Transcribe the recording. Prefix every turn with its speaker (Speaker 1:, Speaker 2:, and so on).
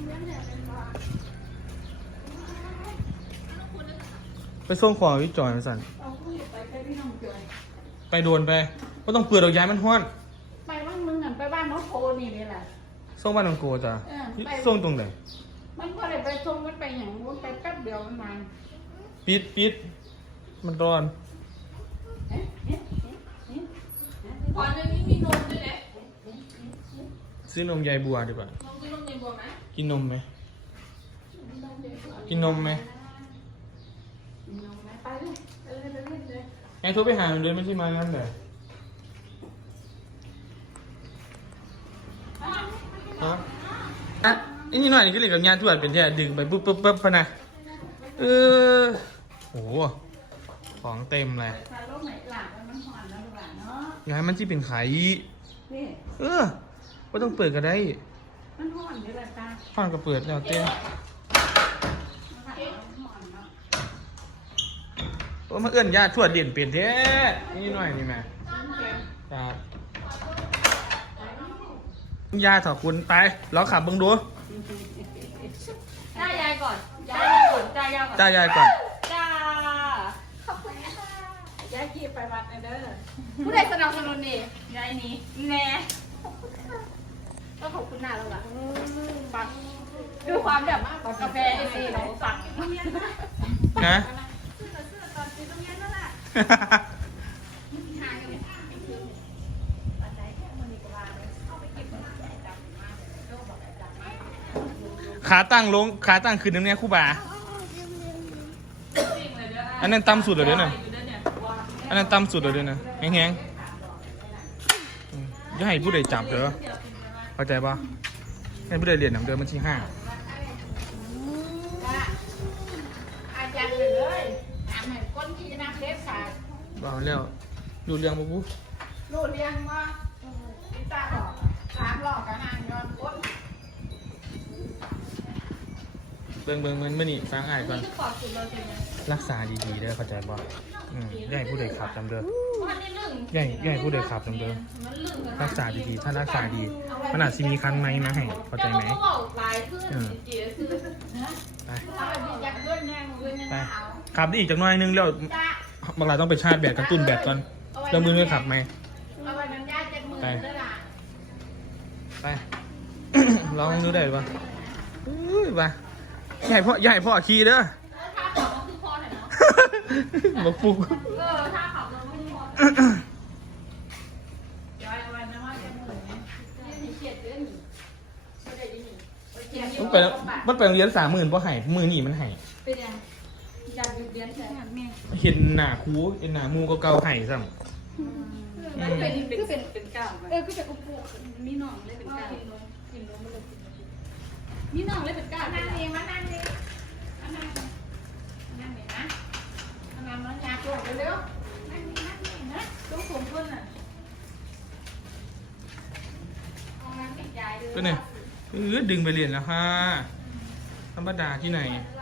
Speaker 1: ไปส่งของวิจอยมาสั่นไปโดนไปก็ต้องเปิดดอกย้ายมันห้อน
Speaker 2: ไปบ้านมึงไปบ้านน้องโพนี่นี่แหละ
Speaker 1: ส่งบ้านน้องโกจ้ะส่งตรงไหน
Speaker 2: มันก็เลยไปส่งมันไปอย่างนู้นไปแป๊บเดียวมันมา
Speaker 1: ปิดมันร้อน
Speaker 3: ก่อนเลยมีนมด้วยนะ
Speaker 1: ซื้อนมยายบัวดีกว่า
Speaker 3: กินนมยายบัวไหม
Speaker 1: กินนมไหมกินนมไหม
Speaker 2: ไปเลย
Speaker 1: ไอ้โทรไปหาหนูเลยไม่ใช่มางั้นเลยฮะอ่ะนี่หน่อยนี่ก็เลยกับงานทวดเป็นแท้ดึงไปปุ๊บพะนะโหของเต็มเลยงานมันที่เป็นไข่ก็ต้องเปิดก็ได้
Speaker 2: มันห่อนเลยแหละตา
Speaker 1: ห่อนก็เปิดแล้วเต้โอ้มาเอื้อนญาติทวดเด่นเปลี่ยนแท้นี่หน่อยนี่แม่ครับยาถอดคุณไปล้อขับบึงดู
Speaker 3: จ้ายายก่อนจ้ายายก่อนจ้ายายก่อน
Speaker 1: จ้ายายก่อน
Speaker 3: จ้า
Speaker 2: ขอบคุณค่ะยายขี่ไปวัดเด้อ
Speaker 3: ผู้ใดสนับสนุนนี่ยายนี้แน่
Speaker 2: ก็ขอบคุณหน้าแล้วล่ะ
Speaker 3: ปังด้วยความแบบกาแฟไอซีเราสั่ง
Speaker 1: นะขาตั้งลงขาตั้งขึ้นน้ำเนี้ยคู่บ่าอันนั้นต่ำสุดเลยเนี่ยอันนั้นต่ำสุดเลยนะแห้งๆอย่าให้ผู้ใดจับเด้อเข้าใจปะให้ผู้ใดเรียนหนังเดิมมันที่5
Speaker 2: อาจารย์เลยทำให้คนที่นักเล็กขาด
Speaker 1: บอกแล้วดูเรียงปุ๊บ
Speaker 2: รู้เรียงว่าพี่ตาบอก3 รอบกับนางย้อนก้น
Speaker 1: เบิ่งมันนี่ฟังอ่านก่อนรักษาดีๆเด้อเข้าใจบ่อย่าให้ผู้ใดขับจำเด้ออย่าให้ผู้ใดขับจำเด้อรักษาดีๆถ้ารักษาดีมันอาจจะมีคันไหมมาให้เข้าใจไหมไปขับได้อีกจักหน่อยนึงแล้วบางรายต้องไปชาร์จแบตกระตุ้นแบตก่อนแล้วมือไม่ขับไหมไปลองดูได้ป่ะไปใหญ่พ่อขี่เด้อ
Speaker 3: ถ้าขับก็คือพ่อหน่อยเนาะ
Speaker 1: บอกฟุก
Speaker 3: ถ้าขับก็คือพ่อ
Speaker 1: มันไปโรงเรียน30,000เพราะไห้มือหนีมันไห้
Speaker 2: เป็นยังอยากหยุดเรียนใช่ไหมแม่
Speaker 1: เห็นหน้าครูเห็นหน้ามูก็เกาไห้ซ้ำ
Speaker 2: มันเป็นก้าวก็จะกุ๊กมีน้องเลยเป็นก้าวมีน้องเลยเป็นก้าวนั่งเองมานั่งเองนั่งเองนะนั่งยาตัวเร็วนั่งนะต้องสมคนอ่ะ
Speaker 1: ก็เนี่ยดึงไปเรียนแล้วฮะธรรมดาที่ไหน